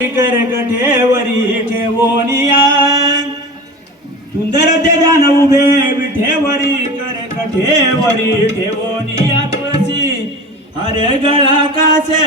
ठेवरी ठेवोनिया. सुंदर ते जाण उभे विठेवरी ठेवरी ठेवोनिया. तुळशी अरे गळा कासे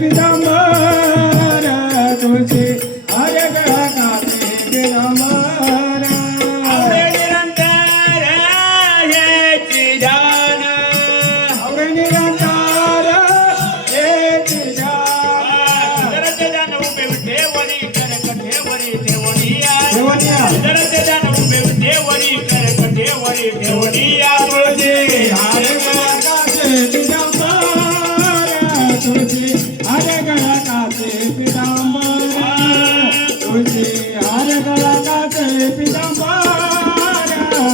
पितामर तुझे हरे गया पितामर हरे निरंतर जय चिदान हरे निरंतर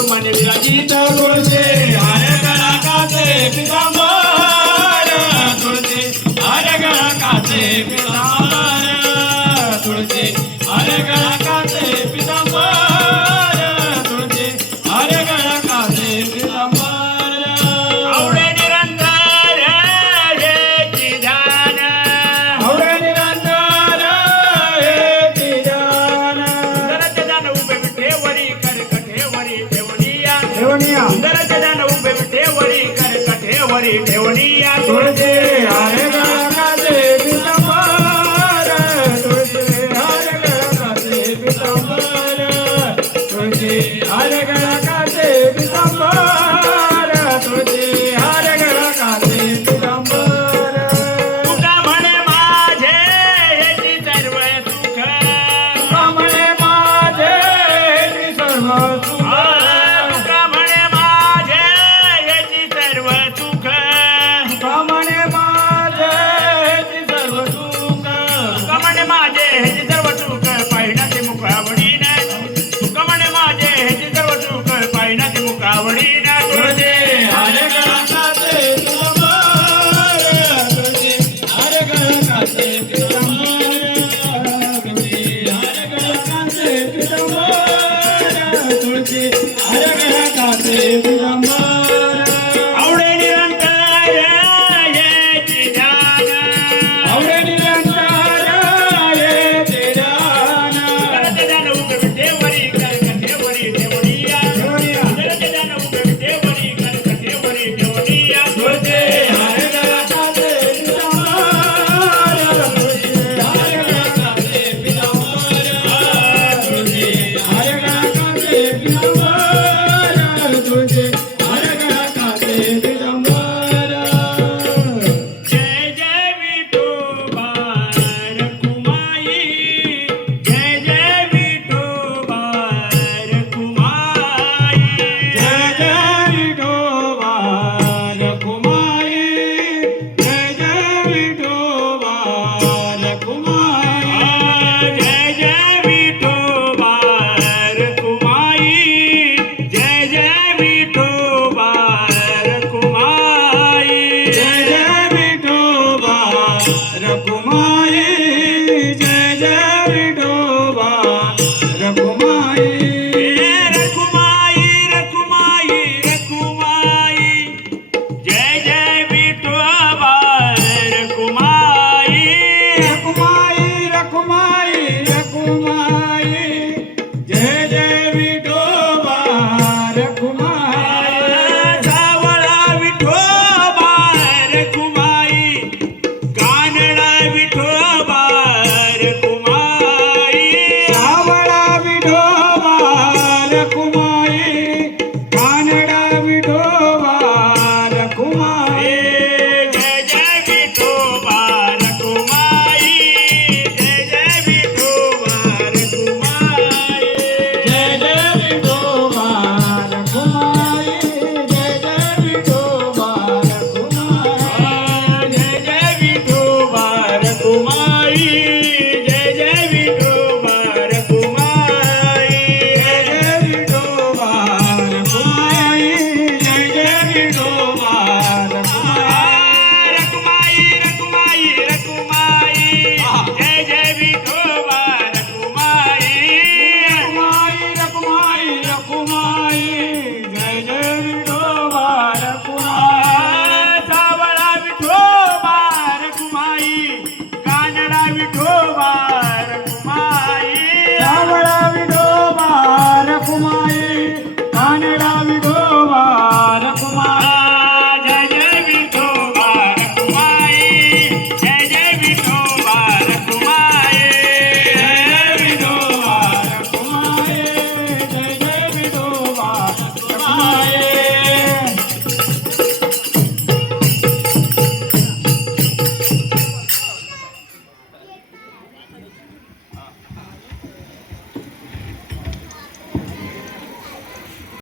বর্তমানে বিরাজিত করছে समोरी ठेवणी या तुळजे हरे गणकाचे पितांबर. तुळजे हरे गणकाचे पितांबर. तुळजे हरे गणकाचे पितांबर. तुळजे हरे गणकाचे माझे हेची तुका म्हणे माझे हेची सर्व Amen. yeah.